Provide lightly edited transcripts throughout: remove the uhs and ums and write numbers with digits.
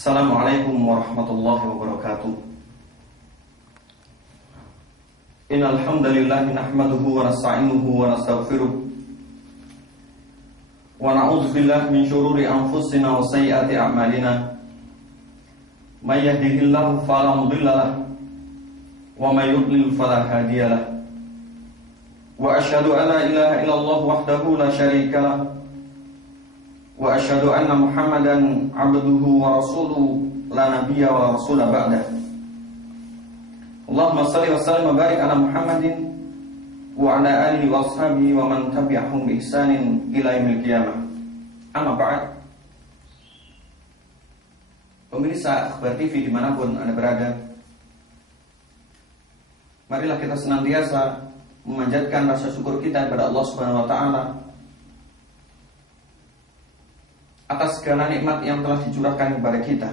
Assalamualaikum warahmatullahi wabarakatuh. Innal hamdalillah nahmaduhu wa nasta'inuhu wa nastaghfiruh wa na'udzu billahi min shururi anfusina wa sayyiati a'malina. May yahdihillahu fala mudilla lahu wa may yudlil fala hadiya lahu. Wa asyhadu an la ilaha illallah wahdahu la syarika lahu wa asyhadu anna Muhammadan abduhu wa rasuluhu la nabiyya wa rasula ba'dah. Allahumma shalli wa sallim wa barik ala Muhammadin wa ala alihi wa ashabihi wa man tabi'ahum bi ihsanin ila yaumil qiyamah. Amma ba'd. Pemirsa Akhbar TV dimanapun Anda berada, marilah kita senantiasa memanjatkan rasa syukur kita kepada Allah Subhanahu wa taala atas segala nikmat yang telah dicurahkan kepada kita,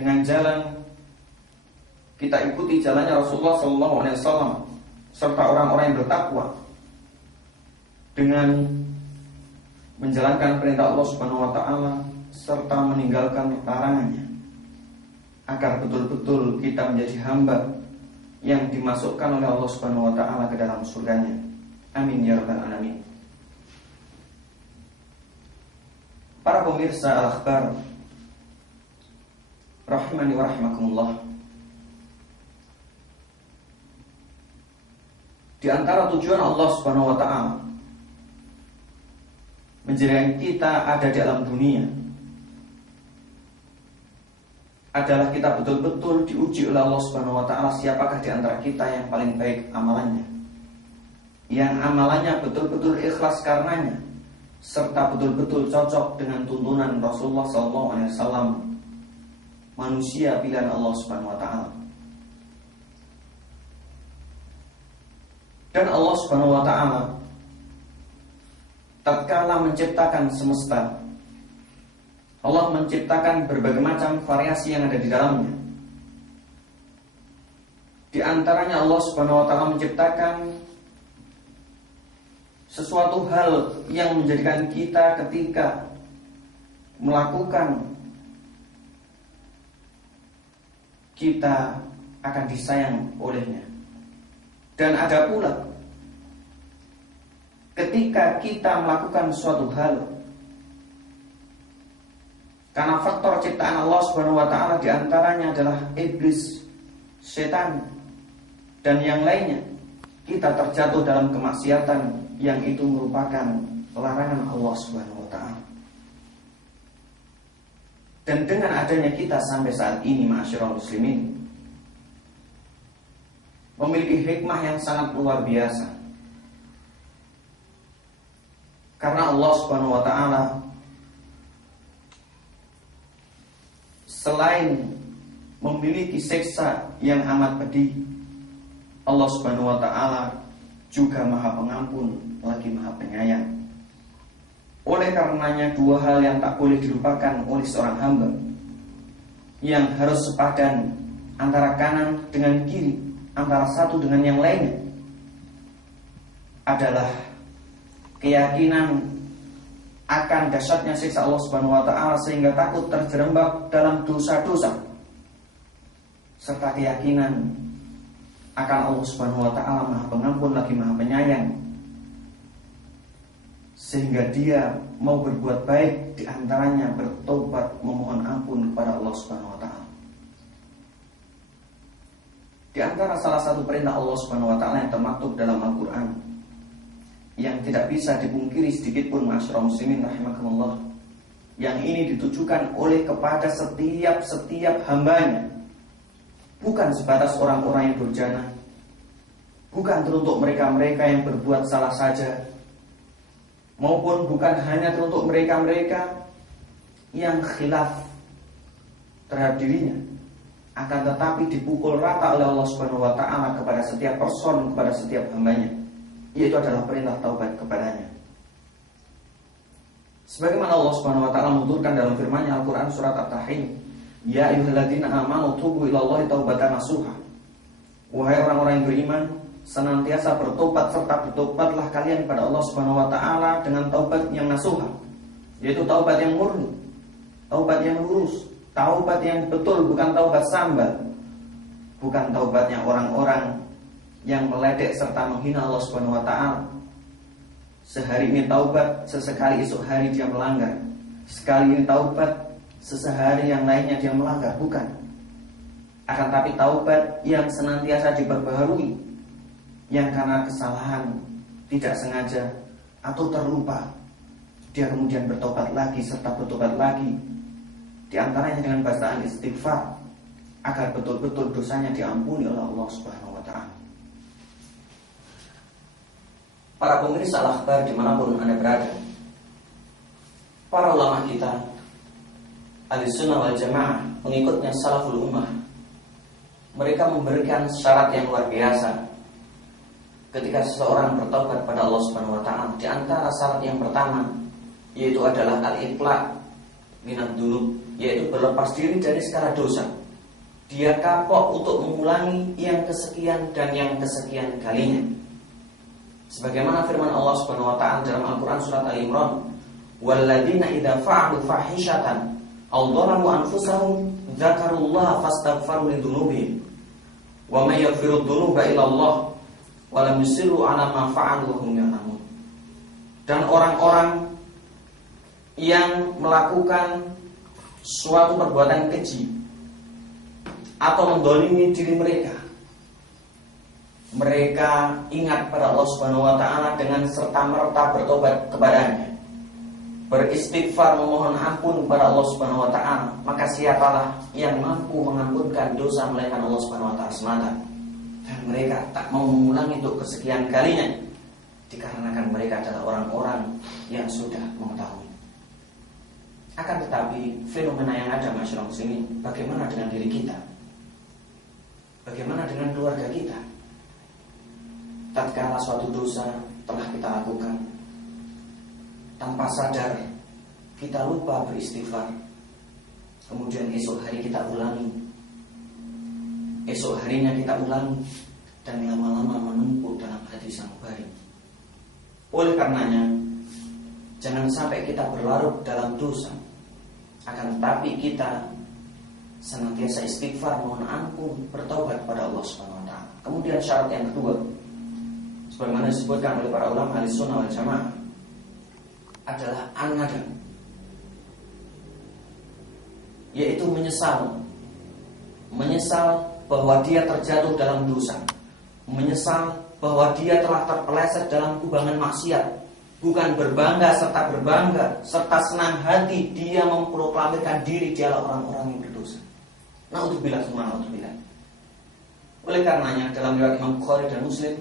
dengan jalan kita ikuti jalannya Rasulullah SAW serta orang-orang yang bertakwa, dengan menjalankan perintah Allah Subhanahu wa taala serta meninggalkan larangannya, agar betul-betul kita menjadi hamba yang dimasukkan oleh Allah Subhanahu wa taala ke dalam surganya. Amin ya rabbal alamin. Para pemirsa Al-Akhbar rahimani wa rahimakumullah, di antara tujuan Allah Subhanahu wa taala menjadikan kita ada di alam dunia adalah kita betul-betul diuji oleh Allah Subhanahu wa taala siapakah di antara kita yang paling baik amalannya, yang amalannya betul-betul ikhlas karenanya, serta betul-betul cocok dengan tuntunan Rasulullah SAW, manusia pilihan Allah Subhanahu wa taala. Dan Allah Subhanahu wa taala tatkala menciptakan semesta, Allah menciptakan berbagai macam variasi yang ada di dalamnya. Di antaranya Allah Subhanahu wa taala menciptakan sesuatu hal yang menjadikan kita ketika melakukan, kita akan disayang olehnya. Dan ada pula ketika kita melakukan suatu hal karena faktor ciptaan Allah Subhanahu wa taala, di antaranya adalah iblis, setan, dan yang lainnya, kita terjatuh dalam kemaksiatan yang itu merupakan larangan Allah Subhanahu wa taala. Dan dengan adanya kita sampai saat ini, ma'asyiral muslimin, memiliki hikmah yang sangat luar biasa. Karena Allah Subhanahu wa taala selain memiliki siksa yang amat pedih, Allah Subhanahu wa taala juga Maha Pengampun lagi Maha Penyayang. Oleh karenanya dua hal yang tak boleh dilupakan oleh seorang hamba, yang harus sepadan antara kanan dengan kiri, antara satu dengan yang lainnya, adalah keyakinan akan dahsyatnya siksa Allah Subhanahu wa taala sehingga takut terjerembab dalam dosa-dosa, serta keyakinan akan Allah Subhanahu wa taala Maha Pengampun lagi Maha Penyayang, sehingga dia mau berbuat baik, di antaranya bertobat memohon ampun kepada Allah Subhanahu wa taala. Di antara salah satu perintah Allah Subhanahu wa taala yang termaktub dalam Al-Qur'an, yang tidak bisa dipungkiri sedikit pun, ma'asyiral muslimin rahimakumullah, yang ini ditujukan oleh kepada setiap hambanya, bukan sebatas orang-orang yang durjana, bukan teruntuk mereka-mereka yang berbuat salah saja, maupun bukan hanya teruntuk mereka-mereka yang khilaf terhadap dirinya, akan tetapi dipukul rata oleh Allah Subhanahu wa taala kepada setiap person, kepada setiap hambanya, yaitu adalah perintah taubat kepadanya. Sebagaimana Allah Subhanahu wa taala menuturkan dalam firman-Nya Al-Qur'an surat At-Tahrim, ya ayyuhalladzina amanu tubu ilallahi taubatan nasuha. Wahai orang-orang yang beriman, senantiasa bertobat serta bertobatlah kalian kepada Allah Subhanahu wa taala dengan taubat yang nasuha, yaitu taubat yang murni, taubat yang lurus, taubat yang betul, bukan taubat sambal, bukan taubatnya orang-orang yang meledek serta menghina Allah Subhanahu wa taala. Sehari ini taubat, sesekali esok hari dia melanggar. Sekali ini taubat, sesehari yang lainnya dia melanggar, bukan. Akan tapi taubat yang senantiasa diperbaharui, yang karena kesalahan tidak sengaja atau terlupa dia kemudian bertobat lagi serta bertobat lagi, di antaranya dengan bacaan istighfar, agar betul-betul dosanya diampuni oleh Allah Subhanahu wa taala. Para pemirsa al-akhbar dimanapun Anda berada, para ulama kita Ahlussunnah wal Jamaah, pengikutnya salaful ummah, mereka memberikan syarat yang luar biasa ketika seseorang bertobat pada Allah Subhanahu wa taala. Di antara syarat yang pertama yaitu adalah al-iqla' minad dzunub, yaitu berlepas diri dari segala dosa. Dia kapok untuk mengulangi yang kesekian dan yang kesekian kalinya. Sebagaimana firman Allah Subhanahu wa taala dalam Al-Qur'an surat Al-Imran, "Walladzina idza fa'alu fahishatan aw dhalamu anfusahum dzakarullaha fastaghfaru lidzunubihim wa may yaghfiru dzunuba illa Allah wa lam yusirru 'ala ma fa'alu wa hum ya'lamun." Dan orang-orang yang melakukan suatu perbuatan keji atau mendolimi diri mereka, mereka ingat pada Allah Subhanahu wa taala dengan serta-merta bertobat kepadanya, beristighfar memohon ampun kepada Allah Subhanahu wa taala, maka siapalah yang mampu mengampunkan dosa melainkan Allah Subhanahu wa taala semata. Dan mereka tak mau mengulangi untuk kesekian kalinya, dikarenakan mereka adalah orang-orang yang sudah mengetahui. Akan tetapi fenomena yang ada masyarakat muslimin, bagaimana dengan diri kita? Bagaimana dengan keluarga kita? Tatkala suatu dosa telah kita lakukan, tanpa sadar kita lupa beristighfar, kemudian esok hari kita ulangi, esok harinya kita ulangi, dan lama-lama menumpuk dalam hati sang bari. Oleh karenanya, jangan sampai kita berlarut dalam dosa, akan tetapi kita senantiasa istighfar, mohon ampun, bertaubat pada Allah Subhanahu wa taala. Kemudian syarat yang kedua, sebagaimana disebutkan oleh para ulama Ahlussunnah wal Jamaah, adalah an-nadam, yaitu menyesal bahwa dia terjatuh dalam dosa, menyesal bahwa dia telah terpeleset dalam kubangan maksiat, bukan berbangga serta senang hati dia memproklamirkan diri dia orang-orang yang berdosa. Na'udzubillah summa na'udzubillah. Oleh karenanya dalam riwayat Imam Bukhari dan Muslim,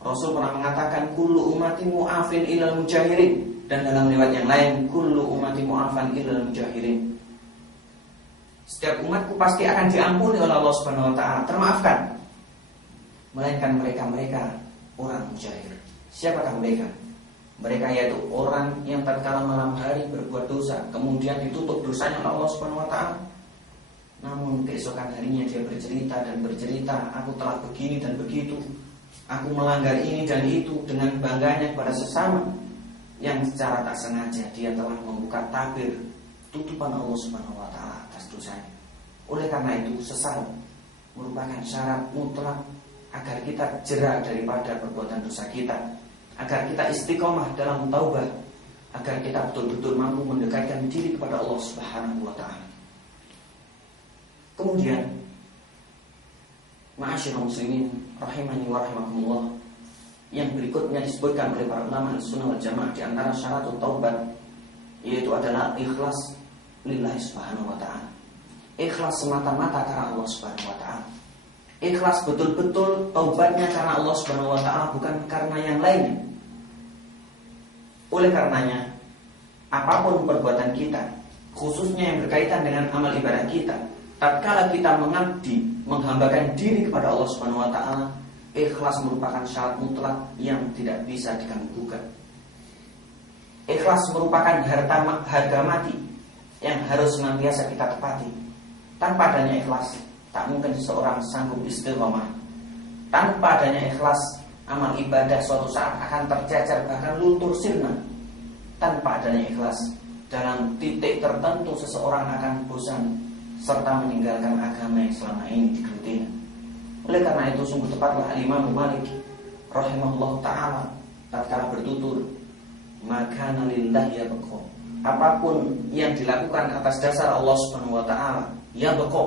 Rasul pernah mengatakan kullu ummati mu'afin ilal mujahirin, dan dalam riwayat yang lain kullu ummati mu'afan ilal mujahirin. Setiap umatku pasti akan diampuni oleh Allah Subhanahu wa taala, termaafkan, melainkan mereka orang mujahir. Siapakah mereka? Mereka yaitu orang yang tatkala malam hari berbuat dosa, kemudian ditutup dosanya oleh Allah Subhanahu wa taala, namun keesokan harinya dia bercerita, aku telah begini dan begitu, aku melanggar ini dan itu, dengan bangganya kepada sesama, yang secara tak sengaja dia telah membuka tabir tutupan Allah Subhanahu wa taala atas dosanya. Oleh karena itu, sesal merupakan syarat mutlak agar kita jera daripada perbuatan dosa kita, agar kita istiqomah dalam taubat, agar kita betul-betul mampu mendekatkan diri kepada Allah Subhanahu wa taala. Kemudian, ma'asyiral muslimin rahimani wa rahimakumullah, yang berikutnya disebutkan oleh para ulama Ahlussunnah wal Jamaah di antara syarat taubat, yaitu adalah ikhlas lillahi subhanahu wa ta'ala. Ikhlas semata-mata karena Allah Subhanahu wa ta'ala. Ikhlas betul-betul taubatnya karena Allah Subhanahu wa ta'ala, bukan karena yang lainnya. Oleh karenanya, apapun perbuatan kita, khususnya yang berkaitan dengan amal ibadah kita, tatkala kita mengabdi, menghambakan diri kepada Allah Subhanahu wa taala, ikhlas merupakan syarat mutlak yang tidak bisa diganggu-gugat. Ikhlas merupakan harga mati yang harus senantiasa kita tepati. Tanpa adanya ikhlas, tak mungkin seseorang sanggup istiqomah. Tanpa adanya ikhlas, amal ibadah suatu saat akan tercecer, bahkan luntur sirna. Tanpa adanya ikhlas, dalam titik tertentu seseorang akan bosan serta meninggalkan agama yang selama ini digelutinya. Oleh karena itu sungguh tepatlah Imam Malik rahimahullah ta'ala tatkala bertutur, maka lillahi yabqa, apapun yang dilakukan atas dasar Allah Subhanahu wa ta'ala yabqa,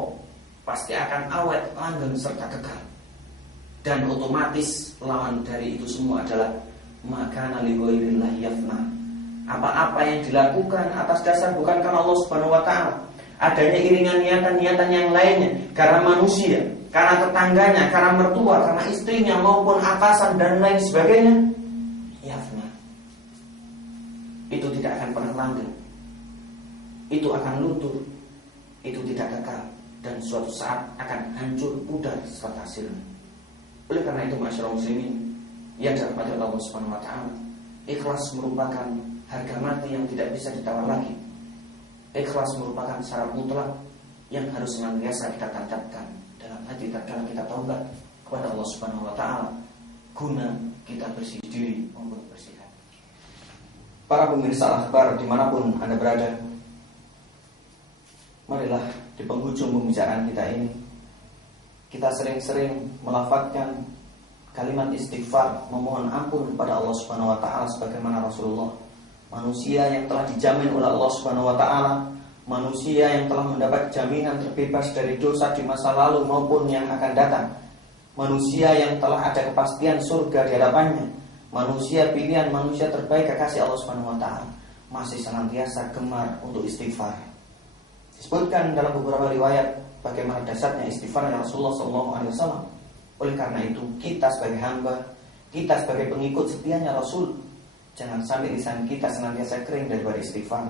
pasti akan awet, langgeng serta kekal. Dan otomatis lawan dari itu semua adalah maka li ghairillahi yafna, apa-apa yang dilakukan atas dasar bukan karena Allah Subhanahu wa ta'ala, adanya iringan niatan-niatan yang lainnya karena manusia, karena tetangganya, karena mertua, karena istrinya maupun atasan dan lain sebagainya, yafna, itu tidak akan pernah langgeng, itu akan luntur, itu tidak kekal, dan suatu saat akan hancur pudar serta sirna. Oleh karena itu masyarakat muslimin yang dirahmati Allah Subhanahu wa ta'ala, ikhlas merupakan harga mati yang tidak bisa ditawar lagi. Ikhlas merupakan syarat mutlak yang harus senantiasa kita tancapkan dalam hati tatkala kita taubat kepada Allah Subhanahu wa ta'ala, guna kita bersih diri maupun bersih hati. Para pemirsa Al-Akhbar dimanapun Anda berada, marilah di penghujung pembicaraan kita ini kita sering-sering melafazkan kalimat istighfar, memohon ampun kepada Allah Subhanahu wa ta'ala sebagaimana Rasulullah, manusia yang telah dijamin oleh Allah Subhanahu wa ta'ala, manusia yang telah mendapat jaminan terbebas dari dosa di masa lalu maupun yang akan datang, manusia yang telah ada kepastian surga di hadapannya, manusia pilihan, manusia terbaik kekasih Allah Subhanahu wa ta'ala, masih senantiasa gemar untuk istighfar. Disebutkan dalam beberapa riwayat bagaimana dasarnya istighfarnya Rasulullah SAW. Oleh karena itu kita sebagai hamba, kita sebagai pengikut setianya Rasul, jangan sampai lisan kita senantiasa kering daripada istighfar.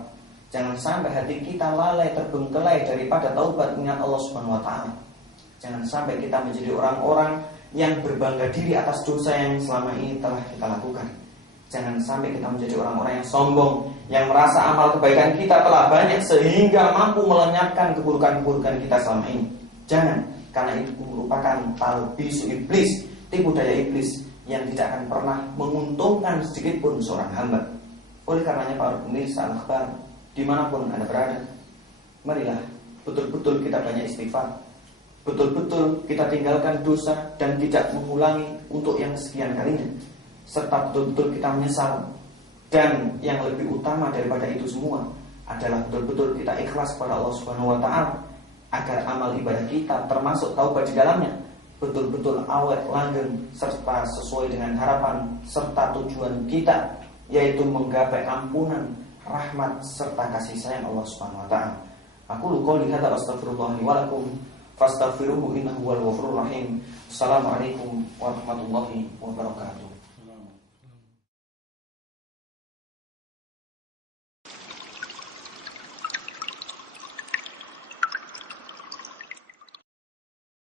Jangan sampai hati kita lalai terbengkelai daripada taubat ingat Allah Subhanahu wa ta'ala. Jangan sampai kita menjadi orang-orang yang berbangga diri atas dosa yang selama ini telah kita lakukan. Jangan sampai kita menjadi orang-orang yang sombong, yang merasa amal kebaikan kita telah banyak sehingga mampu melenyapkan keburukan-keburukan kita selama ini. Jangan, karena itu merupakan talbisu iblis, tipu daya iblis yang tidak akan pernah menguntungkan sedikit pun seorang hamba. Oleh karenanya para pemirsa Al-Akhbar dimanapun Anda berada, marilah betul-betul kita banyak istighfar, betul-betul kita tinggalkan dosa dan tidak mengulangi untuk yang sekian kalinya, serta betul-betul kita menyesal. Dan yang lebih utama daripada itu semua adalah betul-betul kita ikhlas kepada Allah Subhanahu wa ta'ala, agar amal ibadah kita termasuk taubat di dalamnya betul-betul awet, langgeng, serta sesuai dengan harapan serta tujuan kita, yaitu menggapai ampunan, rahmat serta kasih sayang Allah Subhanahu wa ta'ala. Aku qouli hadza astaghfirullah li wa lakum fastaghfiruhu innahu huwal ghafurur rahim. Assalamualaikum warahmatullahi wabarakatuh.